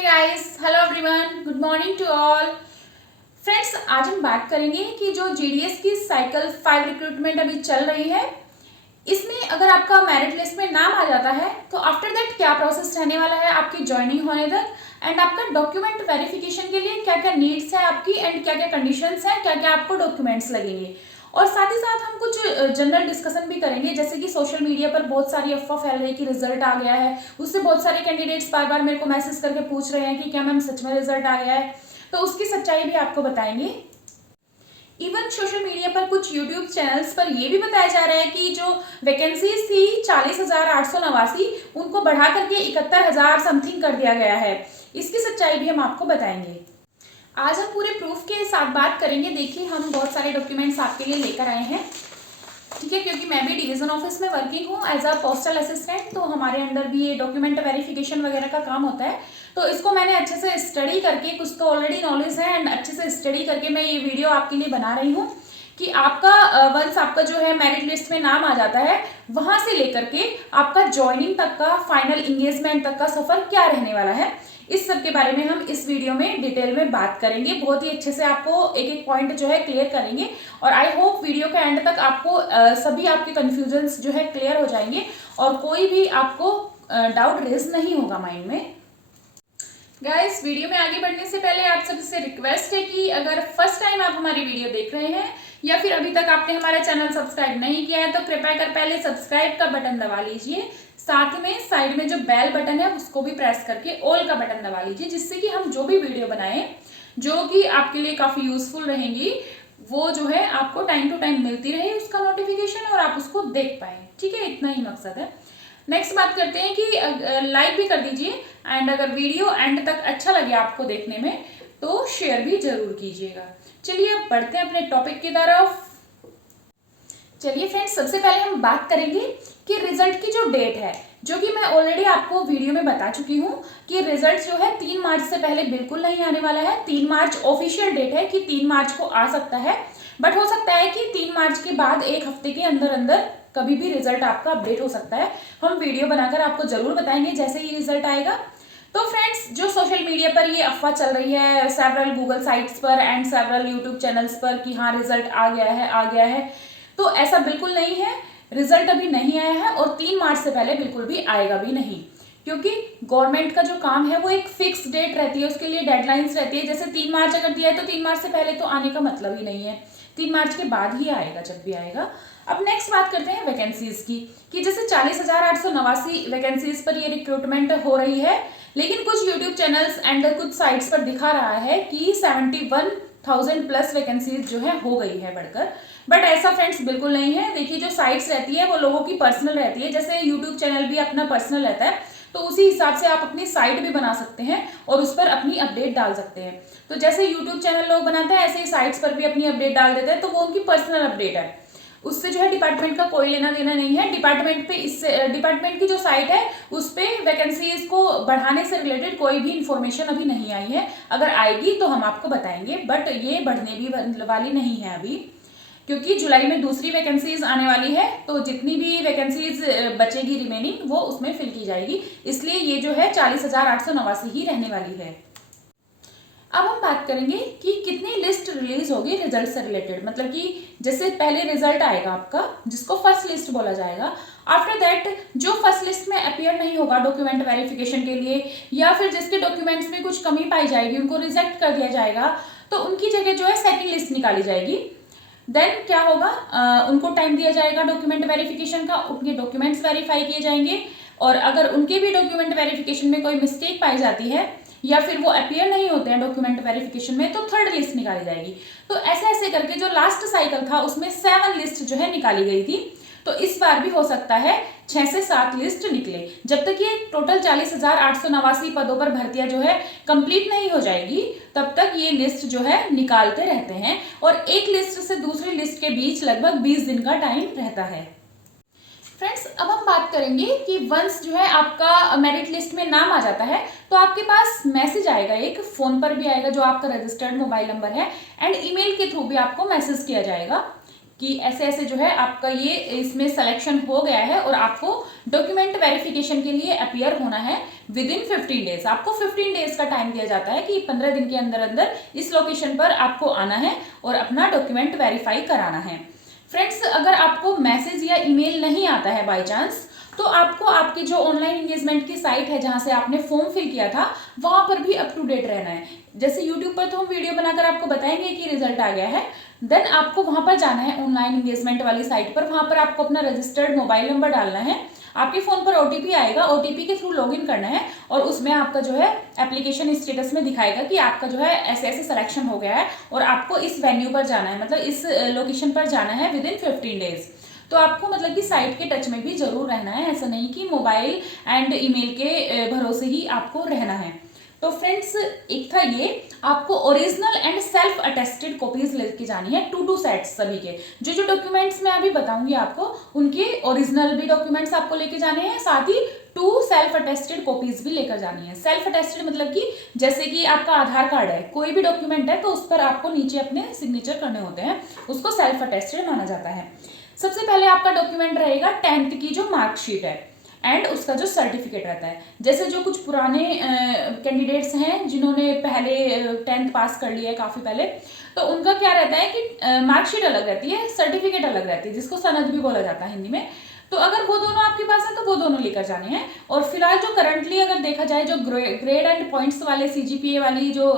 Hey guys, hello everyone, good morning to all friends. आज हम बात करेंगे कि जो जीडीएस की साइकिल 5 रिक्रूटमेंट अभी चल रही है, इसमें अगर आपका मेरिट लिस्ट में नाम आ जाता है तो आफ्टर दैट क्या प्रोसेस रहने वाला है आपकी ज्वाइनिंग होने तक, एंड आपका डॉक्यूमेंट वेरिफिकेशन के लिए क्या क्या नीड्स है आपकी, एंड क्या क्या कंडीशंस हैं, क्या क्या आपको डॉक्यूमेंट्स लगेंगे। और साथ ही साथ हम कुछ जनरल डिस्कशन भी करेंगे, जैसे कि सोशल मीडिया पर बहुत सारी अफवाह फैल रही है कि रिजल्ट आ गया है। उससे बहुत सारे कैंडिडेट्स बार बार मेरे को मैसेज करके पूछ रहे हैं कि क्या मैम सच में रिजल्ट आ गया है, तो उसकी सच्चाई भी आपको बताएंगे। इवन सोशल मीडिया पर कुछ यूट्यूब चैनल्स पर यह भी बताया जा रहा है कि जो वैकेंसीज थी 40,889 उनको बढ़ा करके 71,000 समथिंग कर दिया गया है। इसकी सच्चाई भी हम आपको बताएंगे। आज हम पूरे प्रूफ के साथ बात करेंगे। देखिए, हम बहुत सारे डॉक्यूमेंट्स आपके लिए लेकर आए हैं, ठीक है, क्योंकि मैं भी डिवीजन ऑफिस में वर्किंग हूँ एज अ पोस्टल असिस्टेंट, तो हमारे अंदर भी ये डॉक्यूमेंट वेरिफिकेशन वगैरह का काम होता है। तो इसको मैंने अच्छे से स्टडी करके, कुछ तो ऑलरेडी नॉलेज है एंड अच्छे से स्टडी करके मैं ये वीडियो आपके लिए बना रही हूँ कि आपका वंस आपका जो है मेरिट लिस्ट में नाम आ जाता है, वहां से लेकर के आपका ज्वाइनिंग तक का, फाइनल इंगेजमेंट तक का सफर क्या रहने वाला है, इस सब के बारे में हम इस वीडियो में डिटेल में बात करेंगे। बहुत ही अच्छे से आपको एक एक पॉइंट जो है क्लियर करेंगे और आई होप वीडियो के एंड तक आपको सभी आपके कंफ्यूजन्स जो है क्लियर हो जाएंगे और कोई भी आपको डाउट रेज नहीं होगा माइंड में। गाइस, वीडियो में आगे बढ़ने से पहले आप सबसे रिक्वेस्ट है कि अगर फर्स्ट टाइम आप हमारी वीडियो देख रहे हैं या फिर अभी तक आपने हमारा चैनल सब्सक्राइब नहीं किया है तो कृपया कर पहले सब्सक्राइब का बटन दबा लीजिए। साथ में साइड में जो बेल बटन है उसको भी प्रेस करके ऑल का बटन दबा लीजिए, जिससे कि हम जो भी वीडियो बनाएं जो कि आपके लिए काफी यूजफुल रहेंगी वो जो है आपको टाइम टू टाइम मिलती रहे उसका नोटिफिकेशन और आप उसको देख पाए। ठीक है, इतना ही मकसद है। नेक्स्ट बात करते हैं कि लाइक भी कर दीजिए एंड अगर वीडियो एंड तक अच्छा लगे आपको देखने में तो शेयर भी जरूर कीजिएगा। चलिए अब बढ़ते हैं अपने टॉपिक की तरफ। चलिए फ्रेंड्स, सबसे पहले हम बात करेंगे कि रिजल्ट की जो डेट है, जो कि मैं ऑलरेडी आपको वीडियो में बता चुकी हूँ कि रिजल्ट जो है 3 मार्च से पहले बिल्कुल नहीं आने वाला है। 3 मार्च ऑफिशियल डेट है कि 3 मार्च को आ सकता है, बट हो सकता है कि 3 मार्च के बाद एक हफ्ते के अंदर अंदर कभी भी रिजल्ट आपका अपडेट हो सकता है। हम वीडियो बनाकर आपको जरूर बताएंगे जैसे ही रिजल्ट आएगा। तो फ्रेंड्स, जो सोशल मीडिया पर ये अफवाह चल रही है सेवरल गूगल साइट्स पर एंड सेवरल यूट्यूब चैनल्स पर कि हाँ रिजल्ट आ गया है, तो ऐसा बिल्कुल नहीं है। रिजल्ट अभी नहीं आया है और 3 मार्च से पहले बिल्कुल भी आएगा भी नहीं, क्योंकि गवर्नमेंट का जो काम है वो एक फिक्स डेट रहती है, उसके लिए डेडलाइंस रहती है। जैसे 3 मार्च अगर दिया है तो 3 मार्च से पहले तो आने का मतलब ही नहीं है, 3 मार्च के बाद ही आएगा जब भी आएगा। अब नेक्स्ट बात करते हैं वैकेंसीज की, कि जैसे 40,889 वैकेंसीज पर ये रिक्रूटमेंट हो रही है, लेकिन कुछ यूट्यूब चैनल्स एंड कुछ साइट्स पर दिखा रहा है कि 71,000 प्लस वैकेंसीज जो है हो गई है बढ़कर, बट ऐसा फ्रेंड्स बिल्कुल नहीं है। देखिए, जो साइट्स रहती है वो लोगों की पर्सनल रहती है, जैसे यूट्यूब चैनल भी अपना पर्सनल रहता है, तो उसी हिसाब से आप अपनी साइट भी बना सकते हैं और उस पर अपनी अपडेट डाल सकते हैं। तो जैसे यूट्यूब चैनल लोग बनाते हैं ऐसे ही साइट्स पर भी अपनी अपडेट डाल देते हैं, तो वो उनकी पर्सनल अपडेट है, उससे जो है डिपार्टमेंट का कोई लेना देना नहीं है। डिपार्टमेंट की जो साइट है उस पे वैकेंसीज को बढ़ाने से रिलेटेड कोई भी इंफॉर्मेशन अभी नहीं आई है। अगर आएगी तो हम आपको बताएंगे, बट ये बढ़ने भी वाली नहीं है अभी, क्योंकि जुलाई में दूसरी वैकेंसीज आने वाली है, तो जितनी भी वैकेंसीज बचेगी रिमेनिंग वो उसमें फिल की जाएगी, इसलिए ये जो है 40,889 ही रहने वाली है। अब हम बात करेंगे कि कितनी लिस्ट रिलीज होगी रिजल्ट से रिलेटेड, मतलब कि जैसे पहले रिजल्ट आएगा आपका जिसको फर्स्ट लिस्ट बोला जाएगा, आफ्टर दैट जो फर्स्ट लिस्ट में अपीयर नहीं होगा डॉक्यूमेंट वेरिफिकेशन के लिए या फिर जिसके डॉक्यूमेंट्स में कुछ कमी पाई जाएगी उनको रिजेक्ट कर दिया जाएगा, तो उनकी जगह जो है सेकंड लिस्ट निकाली जाएगी। देन क्या होगा, उनको टाइम दिया जाएगा डॉक्यूमेंट वेरिफिकेशन का, उनके डॉक्यूमेंट्स वेरीफाई किए जाएंगे और अगर उनके भी डॉक्यूमेंट वेरिफिकेशन में कोई मिस्टेक पाई जाती है या फिर वो अपीयर नहीं होते हैं डॉक्यूमेंट वेरिफिकेशन में, तो थर्ड लिस्ट निकाली जाएगी। तो ऐसे ऐसे करके जो लास्ट साइकिल था उसमें 7 लिस्ट जो है निकाली गई थी, तो इस बार भी हो सकता है 6 से 7 लिस्ट निकले। जब तक ये टोटल 40,889 पदों पर भर्तियां जो है कंप्लीट नहीं हो जाएगी तब तक ये लिस्ट जो है निकालते रहते हैं और एक लिस्ट से दूसरी लिस्ट के बीच लगभग 20 दिन का टाइम रहता है। फ्रेंड्स, अब हम बात करेंगे कि वंस जो है आपका मेरिट लिस्ट में नाम आ जाता है तो आपके पास मैसेज आएगा, एक फोन पर भी आएगा जो आपका रजिस्टर्ड मोबाइल नंबर है एंड ईमेल के थ्रू भी आपको मैसेज किया जाएगा कि ऐसे ऐसे जो है आपका ये इसमें सिलेक्शन हो गया है और आपको डॉक्यूमेंट वेरिफिकेशन के लिए अपीयर होना है विद इन 15 डेज। आपको 15 डेज का टाइम दिया जाता है कि 15 दिन के अंदर अंदर इस लोकेशन पर आपको आना है और अपना डॉक्यूमेंट वेरीफाई कराना है। फ्रेंड्स, अगर आपको मैसेज या ईमेल नहीं आता है बाय चांस, तो आपको आपकी जो ऑनलाइन एंगेजमेंट की साइट है जहां से आपने फॉर्म फिल किया था वहां पर भी अप टू डेट रहना है। जैसे यूट्यूब पर तो हम वीडियो बनाकर आपको बताएंगे कि रिजल्ट आ गया है, देन आपको वहां पर जाना है ऑनलाइन एंगेजमेंट वाली साइट पर। वहां पर आपको अपना रजिस्टर्ड मोबाइल नंबर डालना है, आपके फोन पर ओटीपी आएगा, ओटीपी के थ्रू लॉगिन करना है और उसमें आपका जो है एप्लीकेशन स्टेटस में दिखाएगा कि आपका जो है ऐसे ऐसे सिलेक्शन हो गया है और आपको इस वेन्यू पर जाना है, मतलब इस लोकेशन पर जाना है विद इन 15 डेज। तो आपको मतलब कि साइट के टच में भी जरूर रहना है, ऐसा नहीं कि मोबाइल एंड ईमेल के भरोसे ही आपको रहना है। तो फ्रेंड्स, एक था ये, आपको original and self attested copies लेके जानी है, 2 सेट्स सभी के। जो डॉक्यूमेंट्स मैं अभी बताऊंगी आपको, उनके ओरिजिनल भी डॉक्यूमेंट्स आपको लेके जाने हैं, साथ ही 2 सेल्फ अटेस्टेड कॉपीज भी लेकर जानी है। सेल्फ अटेस्टेड मतलब कि जैसे कि आपका आधार कार्ड है, कोई भी डॉक्यूमेंट है तो उस पर आपको नीचे अपने सिग्नेचर करने होते हैं, उसको सेल्फ अटेस्टेड माना जाता है। सबसे पहले आपका डॉक्यूमेंट रहेगा 10th की जो मार्कशीट है एंड उसका जो सर्टिफिकेट रहता है। जैसे जो कुछ पुराने कैंडिडेट्स हैं जिन्होंने पहले 10th पास कर लिया है काफी पहले, तो उनका क्या रहता है कि मार्कशीट अलग रहती है, सर्टिफिकेट अलग रहती है, जिसको सनद भी बोला जाता है हिंदी में। तो अगर वो दोनों आपके पास है तो वो दोनों लेकर जाने हैं। और फिलहाल जो करंटली अगर देखा जाए, जो ग्रेड एंड पॉइंट्स वाले सीजीपीए वाली जो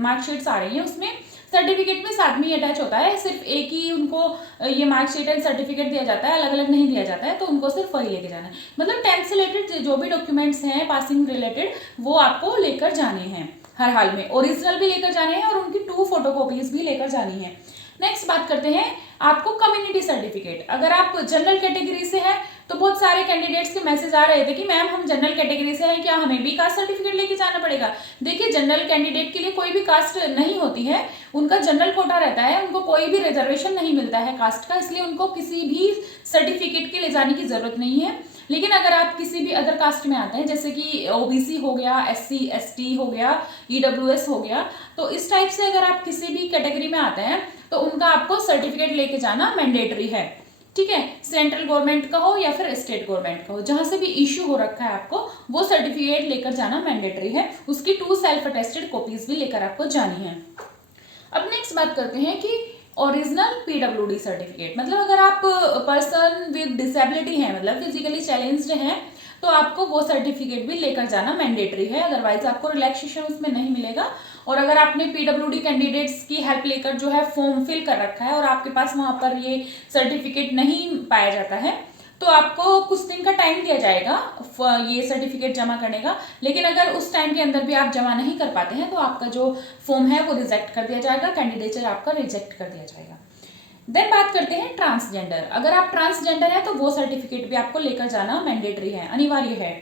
मार्कशीट्स आ रही है उसमें सर्टिफिकेट में साथ में अटैच होता है, सिर्फ एक ही उनको ये मार्कशीट एंड सर्टिफिकेट दिया जाता है, अलग अलग नहीं दिया जाता है, तो उनको सिर्फ वही लेके जाना है। मतलब 10th से रिलेटेड जो भी डॉक्यूमेंट्स हैं पासिंग रिलेटेड वो आपको लेकर जाने हैं हर हाल में। ओरिजिनल भी लेकर जाने हैं और उनकी 2 फोटोकॉपीज भी लेकर जानी है। नेक्स्ट बात करते हैं आपको कम्युनिटी सर्टिफिकेट। अगर आप जनरल कैटेगरी से हैं तो बहुत सारे कैंडिडेट्स के मैसेज आ रहे थे कि मैम हम जनरल कैटेगरी से हैं, क्या हमें भी कास्ट सर्टिफिकेट लेके जाना पड़ेगा? देखिए, जनरल कैंडिडेट के लिए कोई भी कास्ट नहीं होती है, उनका जनरल कोटा रहता है, उनको कोई भी रिजर्वेशन नहीं मिलता है कास्ट का, इसलिए उनको किसी भी सर्टिफिकेट के ले जाने की जरूरत नहीं है। लेकिन अगर आप किसी भी अदर कास्ट में आते हैं, जैसे कि ओबीसी हो गया, SC ST हो गया, EWS हो गया, तो इस टाइप से अगर आप किसी भी कैटेगरी में आते हैं तो उनका आपको सर्टिफिकेट लेके जाना मैंडेटरी है। ठीक है, सेंट्रल गवर्नमेंट का हो या फिर स्टेट गवर्नमेंट का हो, जहां से भी इश्यू हो रखा है आपको वो सर्टिफिकेट लेकर जाना मैंडेटरी है। उसकी 2 सेल्फ अटेस्टेड कॉपीज भी लेकर आपको जानी है। अब नेक्स्ट बात करते हैं कि ओरिजिनल PWD सर्टिफिकेट, मतलब अगर आप पर्सन विद डिसेबिलिटी है, मतलब फिजिकली चैलेंज्ड हैं, तो आपको वो सर्टिफिकेट भी लेकर जाना मैंडेटरी है, अदरवाइज आपको रिलैक्सेशन उसमें नहीं मिलेगा। और अगर आपने PWD कैंडिडेट्स की हेल्प लेकर जो है फॉर्म फिल कर रखा है और आपके पास वहां पर ये सर्टिफिकेट नहीं पाया जाता है, तो आपको कुछ दिन का टाइम दिया जाएगा ये सर्टिफिकेट जमा करने का। लेकिन अगर उस टाइम के अंदर भी आप जमा नहीं कर पाते हैं तो आपका जो फॉर्म है वो रिजेक्ट कर दिया जाएगा, कैंडिडेचर आपका रिजेक्ट कर दिया जाएगा। देन बात करते हैं ट्रांसजेंडर। अगर आप ट्रांसजेंडर है तो वो सर्टिफिकेट भी आपको लेकर जाना मैंडेटरी है, अनिवार्य है।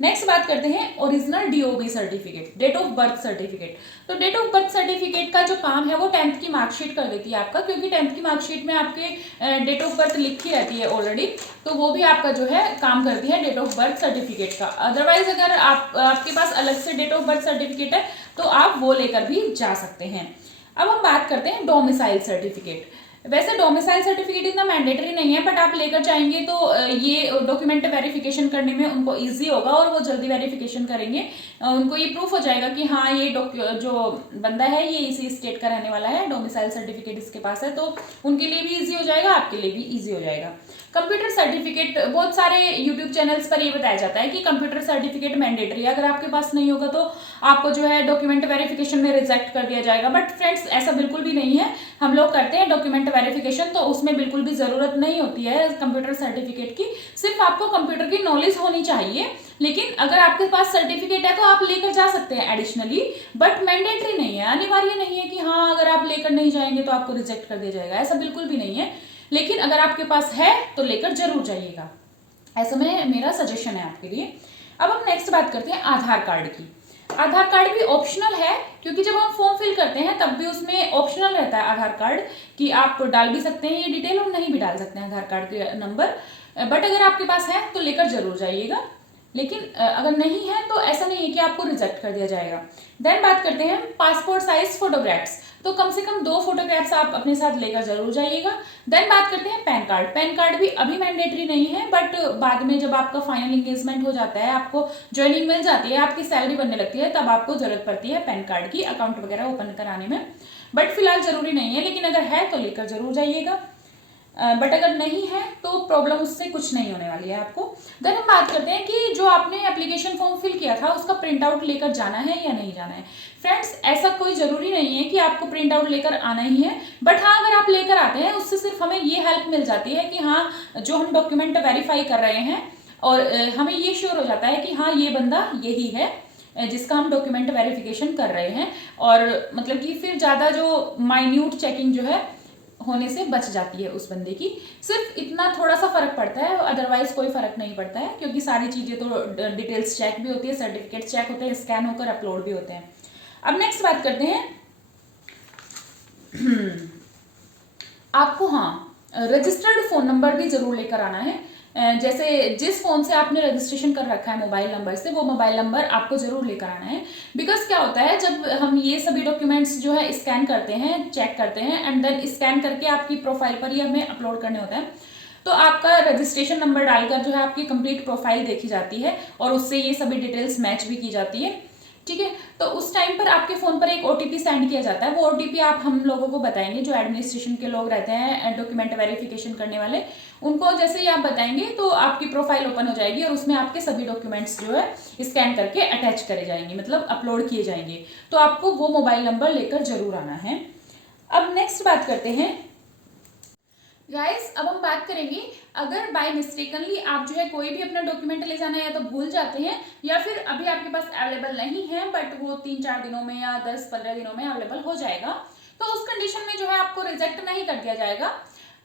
नेक्स्ट बात करते हैं original DOB certificate, date of birth certificate. तो डेट ऑफ बर्थ सर्टिफिकेट का जो काम है वो 10th की मार्कशीट कर देती है आपका, क्योंकि 10th की मार्कशीट में आपके डेट ऑफ बर्थ लिखी रहती है ऑलरेडी, तो वो भी आपका जो है काम करती है डेट ऑफ बर्थ सर्टिफिकेट का। अदरवाइज अगर आपके पास अलग से डेट ऑफ बर्थ सर्टिफिकेट है तो आप वो लेकर भी जा सकते हैं। अब हम बात करते हैं डोमिसाइल सर्टिफिकेट। वैसे डोमिसाइल सर्टिफिकेट इतना मैंडेटरी नहीं है, बट आप लेकर जाएंगे तो ये डॉक्यूमेंट वेरिफिकेशन करने में उनको इजी होगा और वो जल्दी वेरिफिकेशन करेंगे। उनको ये प्रूफ हो जाएगा कि हाँ ये जो बंदा है ये इसी स्टेट का रहने वाला है, डोमिसाइल सर्टिफिकेट इसके पास है, तो उनके लिए भी इजी हो जाएगा, आपके लिए भी इजी हो जाएगा। कंप्यूटर सर्टिफिकेट, बहुत सारे यूट्यूब चैनल्स पर ये बताया जाता है कि कंप्यूटर सर्टिफिकेट मैंडेटरी है, अगर आपके पास नहीं होगा तो आपको जो है डॉक्यूमेंट वेरिफिकेशन में रिजेक्ट कर दिया जाएगा। बट फ्रेंड्स, ऐसा बिल्कुल भी नहीं है, हम लोग करते हैं डॉक्यूमेंट वेरिफिकेशन, तो उसमें बिल्कुल भी जरूरत नहीं होती है कंप्यूटर सर्टिफिकेट की, सिर्फ आपको कंप्यूटर की नॉलेज होनी चाहिए। लेकिन अगर आपके पास सर्टिफिकेट है तो आप लेकर जा सकते हैं एडिशनली, बट मैंडेटरी नहीं है, अनिवार्य नहीं है कि हाँ अगर आप लेकर नहीं जाएंगे तो आपको रिजेक्ट कर दिया जाएगा, ऐसा बिल्कुल भी नहीं है। लेकिन अगर आपके पास है तो लेकर जरूर जाइएगा, ऐसा मेरा सजेशन है आपके लिए। अब हम नेक्स्ट बात करते हैं आधार कार्ड की। आधार कार्ड भी ऑप्शनल है, क्योंकि जब हम फॉर्म फिल करते हैं तब भी उसमें ऑप्शनल रहता है आधार कार्ड, कि आप डाल भी सकते हैं ये डिटेल और नहीं भी डाल सकते हैं आधार कार्ड के नंबर, बट अगर आपके पास है तो लेकर जरूर जाइएगा। लेकिन अगर नहीं है तो ऐसा नहीं है कि आपको रिजेक्ट कर दिया जाएगा। देन बात करते हैं पासपोर्ट साइज फोटोग्राफ्स, तो कम से कम 2 फोटोग्राफ्स आप अपने साथ लेकर जरूर जाइएगा। देन बात करते हैं पैन कार्ड। पैन कार्ड भी अभी मैंडेटरी नहीं है, बट बाद में जब आपका फाइनल एंगेजमेंट हो जाता है, आपको ज्वाइनिंग मिल जाती है, आपकी सैलरी बनने लगती है, तब आपको जरूरत पड़ती है पैन कार्ड की अकाउंट वगैरह ओपन कराने में। बट फिलहाल जरूरी नहीं है, लेकिन अगर है तो लेकर जरूर जाइएगा। बट अगर नहीं है तो प्रॉब्लम उससे कुछ नहीं होने वाली है आपको। देन हम बात करते हैं कि जो आपने एप्लीकेशन फॉर्म फिल किया था उसका प्रिंट आउट लेकर जाना है या नहीं जाना है। फ्रेंड्स, ऐसा कोई जरूरी नहीं है कि आपको प्रिंट आउट लेकर आना ही है, बट हाँ अगर आप लेकर आते हैं उससे सिर्फ हमें ये हेल्प मिल जाती है कि हाँ जो हम डॉक्यूमेंट वेरीफाई कर रहे हैं और हमें ये श्योर हो जाता है कि हाँ ये बंदा यही है जिसका हम डॉक्यूमेंट वेरिफिकेशन कर रहे हैं, और मतलब कि फिर ज्यादा जो माइन्यूट चेकिंग जो है होने से बच जाती है उस बंदे की। सिर्फ इतना थोड़ा सा फर्क पड़ता है, अदरवाइज कोई फर्क नहीं पड़ता है, क्योंकि सारी चीजें तो डिटेल्स चेक भी होती है, सर्टिफिकेट चेक होते हैं, स्कैन होकर अपलोड भी होते हैं। अब नेक्स्ट बात करते हैं आपको हाँ रजिस्टर्ड फोन नंबर भी जरूर लेकर आना है। जैसे जिस फोन से आपने रजिस्ट्रेशन कर रखा है मोबाइल नंबर से, वो मोबाइल नंबर आपको जरूर लेकर आना है। बिकॉज क्या होता है, जब हम ये सभी डॉक्यूमेंट्स जो है स्कैन करते हैं, चेक करते हैं, एंड देन स्कैन करके आपकी प्रोफाइल पर ही हमें अपलोड करने होता है, तो आपका रजिस्ट्रेशन नंबर डालकर जो है आपकी कंप्लीट प्रोफाइल देखी जाती है और उससे ये सभी डिटेल्स मैच भी की जाती है। ठीक है, तो उस टाइम पर आपके फोन पर एक ओटीपी सेंड किया जाता है। वो ओटीपी आप हम लोगों को बताएंगे, जो एडमिनिस्ट्रेशन के लोग रहते हैं डॉक्यूमेंट वेरिफिकेशन करने वाले, उनको जैसे ही आप बताएंगे तो आपकी प्रोफाइल ओपन हो जाएगी और उसमें आपके सभी डॉक्यूमेंट्स जो है स्कैन करके अटैच करे जाएंगे, मतलब अपलोड किए जाएंगे। तो आपको वो मोबाइल नंबर लेकर जरूर आना है। अब नेक्स्ट बात करते हैं गाइस, अब हम बात करेंगे अगर बाय मिस्टेकनली आप जो है कोई भी अपना डॉक्यूमेंट ले जाना है तो भूल जाते हैं, या फिर अभी आपके पास अवेलेबल नहीं है बट वो 3-4 दिनों में या 10-15 दिनों में अवेलेबल हो जाएगा, तो उस कंडीशन में जो है आपको रिजेक्ट नहीं कर दिया जाएगा।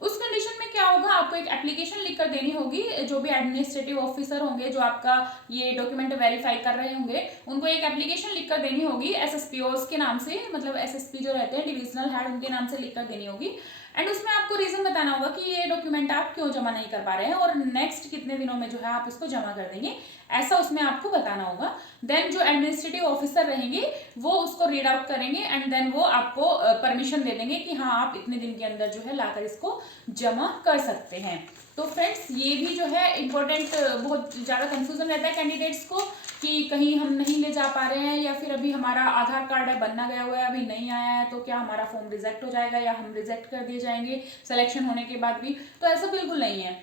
उस कंडीशन में क्या होगा, आपको एक एप्लीकेशन लिखकर देनी होगी। जो भी एडमिनिस्ट्रेटिव ऑफिसर होंगे जो आपका ये डॉक्यूमेंट वेरीफाई कर रहे होंगे, उनको एक एप्लीकेशन लिखकर देनी होगी एसएसपीओस के नाम से, मतलब एसएसपी जो रहते हैं डिविजनल हेड, उनके नाम से लिखकर देनी होगी। एंड उसमें आपको रीजन बताना होगा कि ये डॉक्यूमेंट आप क्यों जमा नहीं कर पा रहे हैं और नेक्स्ट कितने दिनों में जो है आप इसको जमा कर देंगे, ऐसा उसमें आपको बताना होगा। देन जो एडमिनिस्ट्रेटिव ऑफिसर रहेंगे वो उसको रीड आउट करेंगे एंड देन वो आपको परमिशन दे देंगे कि हाँ आप इतने दिन के अंदर जो है लाकर इसको जमा कर सकते हैं। तो फ्रेंड्स, ये भी जो है इम्पोर्टेंट, बहुत ज़्यादा कंफ्यूजन रहता है कैंडिडेट्स को कि कहीं हम नहीं ले जा पा रहे हैं, या फिर अभी हमारा आधार कार्ड है बनना गया हुआ है अभी नहीं आया है, तो क्या हमारा फॉर्म रिजेक्ट हो जाएगा या हम रिजेक्ट कर दिए जाएंगे सिलेक्शन होने के बाद भी। तो ऐसा बिल्कुल नहीं है।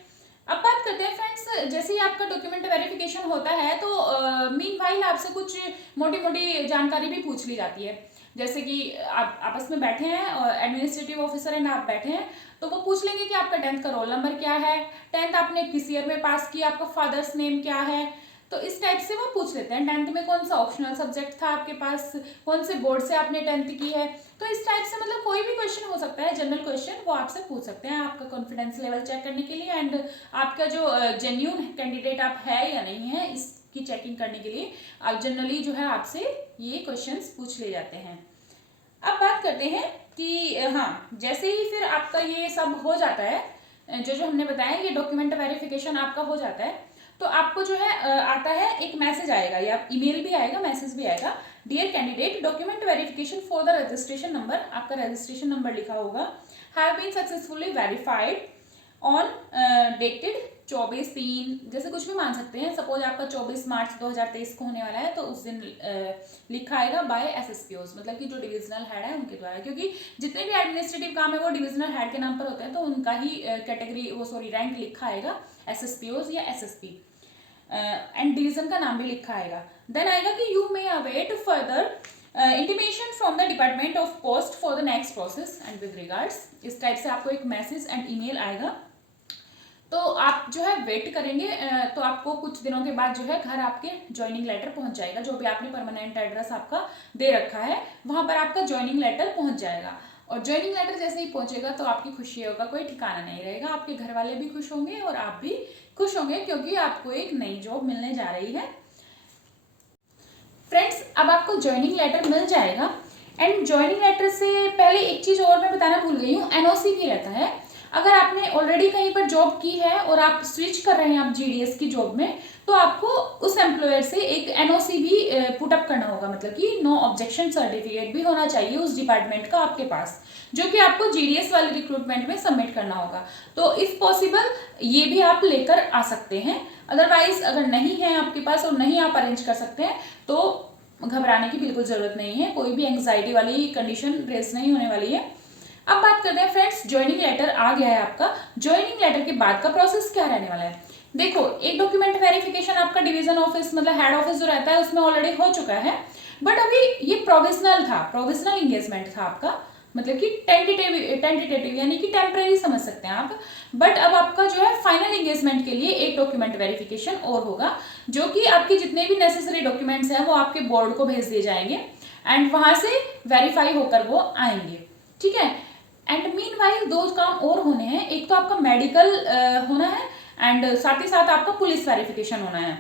अब बात करते हैं फ्रेंड्स, जैसे ही आपका डॉक्यूमेंट वेरिफिकेशन होता है तो मीनवाइल आपसे कुछ मोटी मोटी जानकारी भी पूछ ली जाती है। जैसे कि आप आपस में बैठे हैं और एडमिनिस्ट्रेटिव ऑफिसर एंड आप बैठे हैं, तो वो पूछ लेंगे कि आपका 10th का रोल नंबर क्या है, 10th आपने किस ईयर में पास किया, आपका फादर्स नेम क्या है, तो इस टाइप से वो पूछ लेते हैं। 10th में कौन सा ऑप्शनल सब्जेक्ट था आपके पास, कौन से बोर्ड से आपने 10th की है, तो इस टाइप से मतलब कोई भी क्वेश्चन हो सकता है, जनरल क्वेश्चन, वो आपसे पूछ सकते हैं आपका कॉन्फिडेंस लेवल चेक करने के लिए एंड आपका जो जेन्यून कैंडिडेट आप है या नहीं है इसकी चेकिंग करने के लिए आप जनरली जो है आपसे ये क्वेश्चंस पूछ ले जाते हैं। अब बात करते हैं कि हाँ जैसे ही फिर आपका ये सब हो जाता है, जो जो हमने बताया ये डॉक्यूमेंट वेरिफिकेशन आपका हो जाता है, तो आपको जो है आता है एक मैसेज आएगा या ईमेल भी आएगा, मैसेज भी आएगा, dear candidate document verification for the registration number, आपका रजिस्ट्रेशन नंबर लिखा होगा, have been successfully verified on dated 24/3, जैसे कुछ भी मान सकते हैं। सपोज आपका 24 मार्च 2023 को होने वाला है तो उस दिन लिखा आएगा बाय एसएसपीओस, मतलब कि जो डिविजनल हेड है उनके द्वारा, क्योंकि जितने भी एडमिनिस्ट्रेटिव काम है वो डिविजनल हेड के नाम पर होते हैं, तो उनका ही कैटेगरी रैंक लिखा आएगा एसएसपीओस या एसएसपी, एंड डिवीजन का नाम भी लिखा आएगा। देन आएगा कि you may await further intimation from the department of post for the next process and with regards, इस टाइप से आपको एक मैसेज एंड ईमेल आएगा। तो आप जो है वेट करेंगे, तो आपको कुछ दिनों के बाद जो है घर आपके ज्वाइनिंग लेटर पहुंच जाएगा, जो भी आपने परमानेंट एड्रेस आपका दे रखा है वहां पर आपका ज्वाइनिंग लेटर पहुंच जाएगा। और ज्वाइनिंग लेटर जैसे ही पहुंचेगा तो आपकी खुशी होगा कोई ठिकाना नहीं रहेगा, आपके घर वाले भी खुश होंगे और आप भी खुश होंगे, क्योंकि आपको एक नई जॉब मिलने जा रही है। फ्रेंड्स, अब आपको ज्वाइनिंग लेटर मिल जाएगा एंड ज्वाइनिंग लेटर से पहले एक चीज और मैं बताना भूल गई हूँ, एनओसी भी रहता है। अगर आपने ऑलरेडी कहीं पर जॉब की है और आप स्विच कर रहे हैं आप जीडीएस की जॉब में, तो आपको उस एम्प्लॉयर से एक एनओसी भी पुटअप करना होगा, मतलब कि नो ऑब्जेक्शन सर्टिफिकेट भी होना चाहिए उस डिपार्टमेंट का आपके पास, जो कि आपको जीडीएस वाले रिक्रूटमेंट में सबमिट करना होगा। तो इफ पॉसिबल ये भी आप लेकर आ सकते हैं। अदरवाइज अगर नहीं है आपके पास और नहीं आप अरेंज कर सकते हैं तो घबराने की बिल्कुल जरूरत नहीं है, कोई भी एंग्जाइटी वाली कंडीशन रेज नहीं होने वाली है। अब बात करते हैं फ्रेंड्स, ज्वाइनिंग लेटर आ गया है आपका। ज्वाइनिंग लेटर के बाद का प्रोसेस क्या रहने वाला है? देखो, एक डॉक्यूमेंट वेरिफिकेशन आपका डिवीजन ऑफिस मतलब हेड ऑफिस जो रहता है उसमें ऑलरेडी हो चुका है, बट अभी ये प्रोविजनल था, प्रोविजनल एंगेजमेंट था आपका, मतलब कि टेंटेटिव यानी कि टेम्परेरी समझ सकते हैं आप। बट अब आपका जो है फाइनल एंगेजमेंट के लिए एक डॉक्यूमेंट वेरिफिकेशन और होगा, जो कि आपके जितने भी नेसेसरी डॉक्यूमेंट्स हैं वो आपके बोर्ड को भेज दिए जाएंगे एंड वहां से वेरीफाई होकर वो आएंगे, ठीक है। एंड मीनवाइल दो काम और होने हैं, एक तो आपका मेडिकल होना है एंड साथ ही साथ आपका पुलिस वेरिफिकेशन होना है।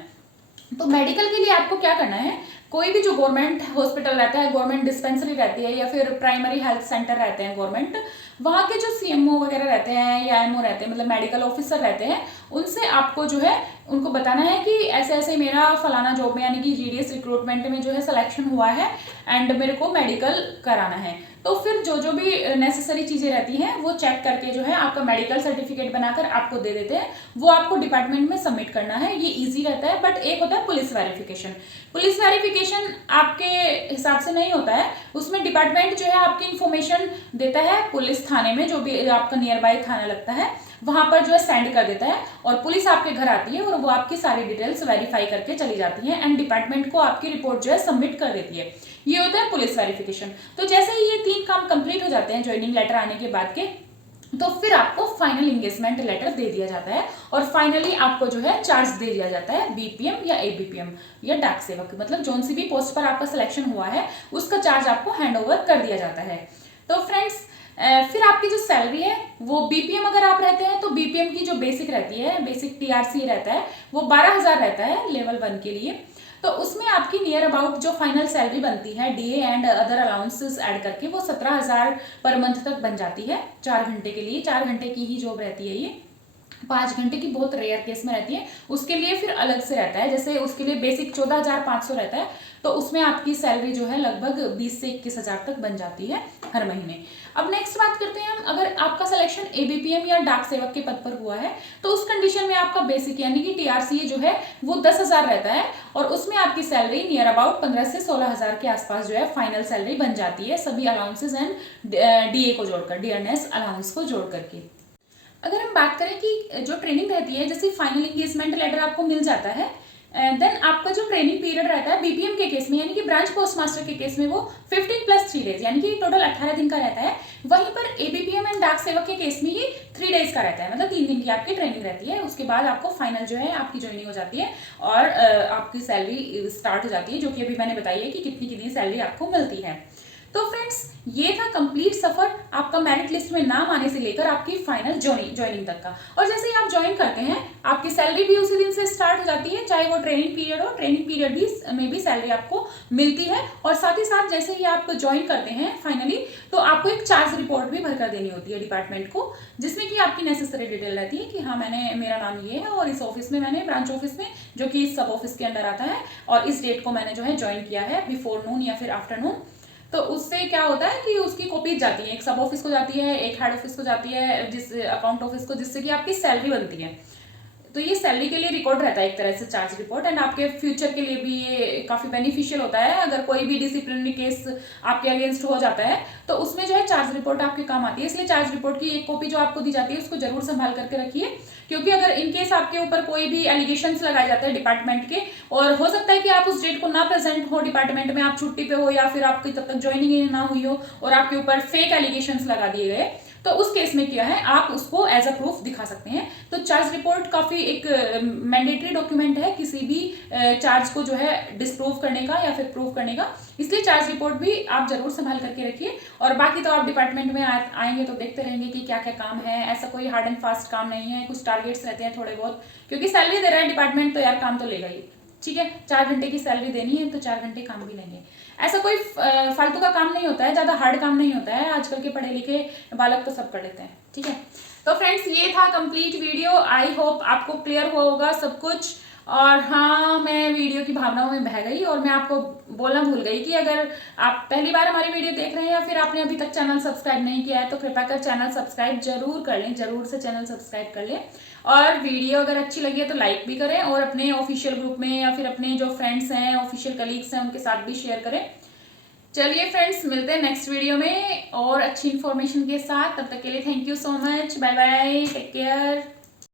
तो मेडिकल के लिए आपको क्या करना है, कोई भी जो गवर्नमेंट हॉस्पिटल रहता है, गवर्नमेंट डिस्पेंसरी रहती है या फिर प्राइमरी हेल्थ सेंटर रहते हैं गवर्नमेंट, वहाँ के जो सीएमओ वगैरह रहते हैं या एमओ रहते हैं मतलब मेडिकल ऑफिसर रहते हैं, उनसे आपको जो है उनको बताना है कि ऐसे ऐसे मेरा फलाना जॉब में यानी कि जीडीएस रिक्रूटमेंट में जो है सिलेक्शन हुआ है एंड मेरे को मेडिकल कराना है। तो फिर जो जो भी नेसेसरी चीजें रहती हैं वो चेक करके जो है आपका मेडिकल सर्टिफिकेट बनाकर आपको दे देते हैं, वो आपको डिपार्टमेंट में सबमिट करना है, ये इजी रहता है। बट एक होता है पुलिस वेरिफिकेशन। पुलिस वेरिफिकेशन आपके हिसाब से नहीं होता है, उसमें डिपार्टमेंट जो है आपकी इन्फॉर्मेशन देता है पुलिस थाने में, जो भी आपका नियर बाय थाना लगता है वहां पर जो है सेंड कर देता है और पुलिस आपके घर आती है और वो आपकी सारी डिटेल्स वेरीफाई करके चली जाती है एंड डिपार्टमेंट को आपकी रिपोर्ट जो है सबमिट कर देती है। ये होता है पुलिस वेरिफिकेशन। तो जैसे ही ये 3 काम कंप्लीट हो जाते हैं ज्वाइनिंग लेटर आने के बाद के, तो फिर आपको फाइनल एंगेजमेंट लेटर दे दिया जाता है और फाइनली आपको जो है चार्ज दे दिया जाता है बीपीएम या एबीपीएम या डाक सेवक, मतलब जोन सी भी पोस्ट पर आपका सिलेक्शन हुआ है उसका चार्ज आपको हैंड ओवर कर दिया जाता है। तो फ्रेंड्स फिर आपकी जो सैलरी है वो बीपीएम अगर आप रहते हैं तो बीपीएम की जो बेसिक रहती है, बेसिक टीआरसी रहता है, वो 12,000 रहता है लेवल 1 के लिए। तो उसमें आपकी नियर अबाउट जो फाइनल सैलरी बनती है DA and other allowances add करके वो 17,000 पर मंथ तक बन जाती है 4 घंटे के लिए। 4 घंटे की ही जॉब रहती है ये, 5 घंटे की बहुत रेयर केस में रहती है, उसके लिए फिर अलग से रहता है। जैसे उसके लिए बेसिक 14,500 रहता है, तो उसमें आपकी सैलरी जो है लगभग 20 से 21,000 तक बन जाती है हर महीने। अब नेक्स्ट बात करते हैं हम, अगर आपका सिलेक्शन एबीपीएम या डाक सेवक के पद पर हुआ है तो उस कंडीशन में आपका बेसिक यानी कि टीआरसी जो है वो 10,000 रहता है और उसमें आपकी सैलरी नियर अबाउट 15 से 16,000 के आसपास जो है फाइनल सैलरी बन जाती है, सभी अलाउंसेस एंड डीए को जोड़कर, डियरनेस अलाउंस को जोड़ करके। अगर हम बात करें कि जो ट्रेनिंग रहती है, जैसे फाइनल एंगेजमेंट लेटर आपको मिल जाता है, देन आपका जो ट्रेनिंग पीरियड रहता है बीपीएम के केस में यानी कि ब्रांच पोस्ट मास्टर के केस में वो 15+3 डेज यानी कि टोटल 18 दिन का रहता है। वहीं पर एबीपीएम एंड डाक सेवक के केस में ये 3 डेज का रहता है, मतलब 3 दिन की आपकी ट्रेनिंग रहती है। उसके बाद आपको फाइनल जो है आपकी ज्वाइनिंग हो जाती है और आपकी सैलरी स्टार्ट हो जाती है, जो कि अभी मैंने बताई है कि कितनी कितनी सैलरी आपको मिलती है। तो फ्रेंड्स ये था कंप्लीट सफर आपका मेरिट लिस्ट में नाम आने से लेकर आपकी फाइनल ज्वाइनिंग तक का। और जैसे ही आप ज्वाइन करते हैं आपकी सैलरी भी उसी दिन से स्टार्ट हो जाती है, चाहे वो ट्रेनिंग पीरियड हो, ट्रेनिंग पीरियड भी में भी सैलरी आपको मिलती है। और साथ ही साथ जैसे ही आप ज्वाइन करते हैं फाइनली, तो आपको एक चार्ज रिपोर्ट भी भरकर देनी होती है डिपार्टमेंट को, जिसमें कि आपकी नेसेसरी डिटेल रहती है कि हाँ मेरा नाम ये है और इस ऑफिस में मैंने ब्रांच ऑफिस में जो कि इस सब ऑफिस के अंडर आता है और इस डेट को मैंने जो है ज्वाइन किया है बिफोर नून या फिर आफ्टरनून। तो उससे क्या होता है कि उसकी कॉपीज जाती है, एक सब ऑफिस को जाती है, एक हेड ऑफिस को जाती है, जिस अकाउंट ऑफिस को, जिससे कि आपकी सैलरी बनती है। तो ये सैलरी के लिए रिकॉर्ड रहता है एक तरह से चार्ज रिपोर्ट, एंड आपके फ्यूचर के लिए भी ये काफी बेनिफिशियल होता है। अगर कोई भी डिसिप्लिनरी केस आपके अगेंस्ट हो जाता है तो उसमें जो है चार्ज रिपोर्ट आपके काम आती है। इसलिए चार्ज रिपोर्ट की एक कॉपी जो आपको दी जाती है उसको जरूर संभाल करके रखिए, क्योंकि अगर इनकेस आपके ऊपर कोई भी एलिगेशंस लगाए जाते हैं डिपार्टमेंट के, और हो सकता है कि आप उस डेट को ना प्रेजेंट हो डिपार्टमेंट में, आप छुट्टी पे हो या फिर आपकी तब तक ज्वाइनिंग ना हुई हो और आपके ऊपर फेक एलिगेशंस लगा दिए गए, तो उस केस में क्या है आप उसको एज अ प्रूफ दिखा सकते हैं। तो चार्ज रिपोर्ट काफी एक मैंडेटरी डॉक्यूमेंट है किसी भी चार्ज को जो है डिस्प्रूव करने का या फिर प्रूव करने का, इसलिए चार्ज रिपोर्ट भी आप जरूर संभाल करके रखिए। और बाकी तो आप डिपार्टमेंट में आएंगे तो देखते रहेंगे कि क्या क्या काम है, ऐसा कोई हार्ड एंड फास्ट काम नहीं है, कुछ टारगेट्स रहते हैं थोड़े बहुत, क्योंकि सैलरी दे रहा है डिपार्टमेंट तो यार काम तो लेगा ही, ठीक है। 4 घंटे की सैलरी देनी है तो 4 घंटे काम भी लेंगे, ऐसा कोई फालतू का काम नहीं होता है, ज्यादा हार्ड काम नहीं होता है, आजकल के पढ़े लिखे बालक तो सब कर लेते हैं, ठीक है। तो फ्रेंड्स ये था कंप्लीट वीडियो, आई होप आपको क्लियर हुआ होगा सब कुछ। और हाँ, मैं वीडियो की भावनाओं में बह गई और मैं आपको बोलना भूल गई कि अगर आप पहली बार हमारी वीडियो देख रहे हैं या फिर आपने अभी तक चैनल सब्सक्राइब नहीं किया है तो कृपया कर चैनल सब्सक्राइब जरूर कर लें, जरूर से चैनल सब्सक्राइब कर लें। और वीडियो अगर अच्छी लगी है तो लाइक भी करें और अपने ऑफिशियल ग्रुप में या फिर अपने जो फ्रेंड्स हैं, ऑफिशियल कलीग्स हैं, उनके साथ भी शेयर करें। चलिए फ्रेंड्स, मिलते हैं नेक्स्ट वीडियो में और अच्छी इन्फॉर्मेशन के साथ। तब तक के लिए thank you so much, bye bye, take care.